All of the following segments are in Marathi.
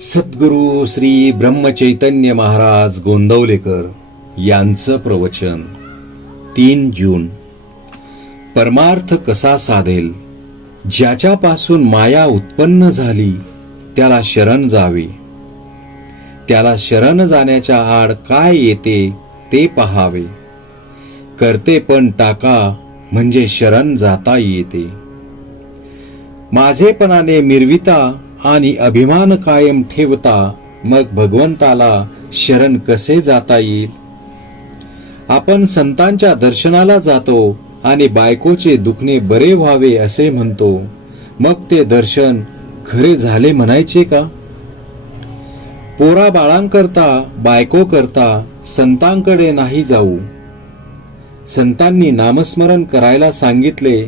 सद्गुरु श्री ब्रह्मचैतन्य महाराज गोंदवलेकर यांचं प्रवचन 3 जून. परमार्थ कसा साधेल? ज्याच्यापासून माया उत्पन्न झाली त्याला शरण जावे. त्याला शरण जाण्याच्या आड काय येते ते पहावे. करते पण टाका म्हणजे शरण जाता येते. माझेपणाने मिरविता आणि अभिमान कायम ठेवता मग भगवंताला शरण कसे जाता येईल? आपण संतांच्या दर्शनाला जातो आणि बायकोचे दुखणे बरे व्हावे असे म्हणतो, मग ते दर्शन खरे झाले म्हणायचे का? पोरा बाळांकरता बायको करता संतांकडे नाही जाऊ. संतांनी नामस्मरण करायला सांगितले,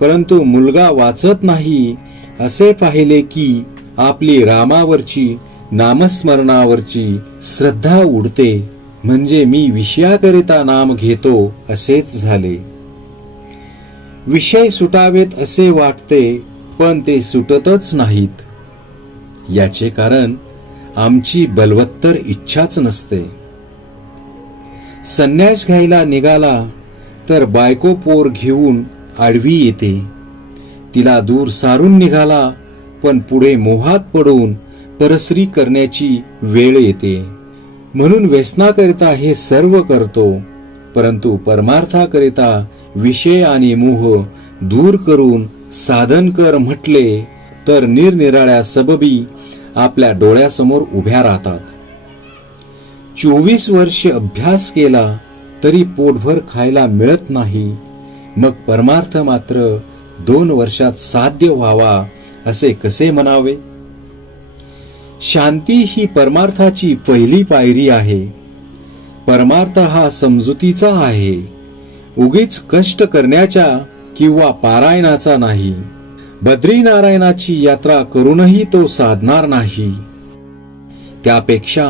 परंतु मुलगा वाचत नाही असे पाहिले की आपली रामावरची नामस्मरणावरची श्रद्धा उडते, म्हणजे मी विषयाकरिता नाम घेतो असेच झाले. विषय सुटावेत असे वाटते, पण ते सुटतच नाहीत. याचे कारण आमची बलवत्तर इच्छाच नसते. संन्यास घ्यायला निघाला तर बायको पोर घेऊन आडवी येते. तिला दूर सारून निघाला पण पुढे मोहात पडून परस्त्री करण्याची वेळ येते. म्हणून व्यसनाकरिता हे सर्व करतो, परंतु परमार्थाकरिता विषय आणि मोह दूर करून साधन कर म्हटले तर निरनिराळ्या सबबी आपल्या डोळ्यासमोर उभ्या राहतात. 24 वर्ष अभ्यास केला तरी पोटभर खायला मिळत नाही, मग परमार्थ मात्र 2 वर्षात साध्य व्हावा असे कसे म्हणावे? शांती ही परमार्थाची पहिली पायरी आहे. परमार्थ हा समजुतीचा आहे, उगीच कष्ट करण्याच्या किंवा पारायणाचा नाही. बद्रीनारायणाची यात्रा करूनही तो साधणार नाही. त्यापेक्षा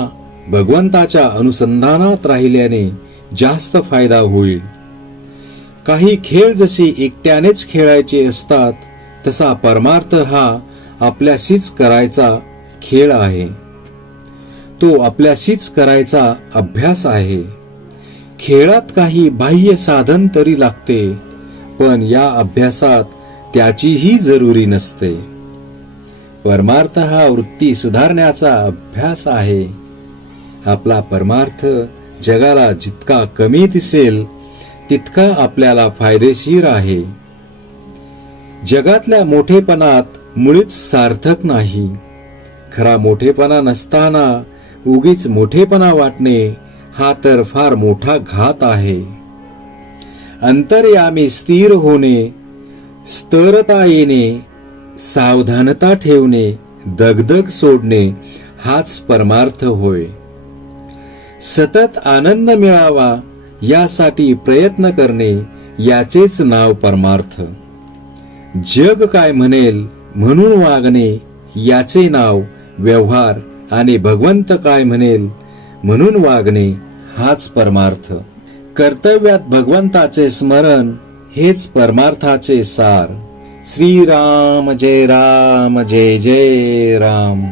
भगवंताच्या अनुसंधानात राहिल्याने जास्त फायदा होईल. काही खेळ जसे एकट्यानेच खेळायचे असतात, तसा परमार्थ हा आपल्याशीच करायचा खेळ आहे. तो आपल्याशीच करायचा अभ्यास आहे. खेळात काही बाह्य साधन तरी लागते, पण या अभ्यासात त्याचीही जरुरी नसते. परमार्थ हा वृत्ती सुधारण्याचा अभ्यास आहे. आपला परमार्थ जगाला जितका कमी दिसेल तितका आपल्याला फायदेशीर आहे. जगातल्या मोठेपणात मुळीच सार्थक नाही. खरा मोठेपणा नसताना उगीच मोठेपणा वाटणे हा तर फार मोठा घात आहे. अंतर्यामी स्थिर होणे, स्तरता येणे, सावधानता ठेवणे, दगदग सोडणे हाच परमार्थ होय. सतत आनंद मिळावा यासाठी प्रयत्न करणे याचेच नाव परमार्थ. जग काय म्हणेल म्हणून वागणे याचे नाव व्यवहार, आणि भगवंत काय म्हणेल म्हणून वागणे हाच परमार्थ. कर्तव्यात भगवंताचे स्मरण हेच परमार्थाचे सार. श्रीराम जय राम, जय जय राम.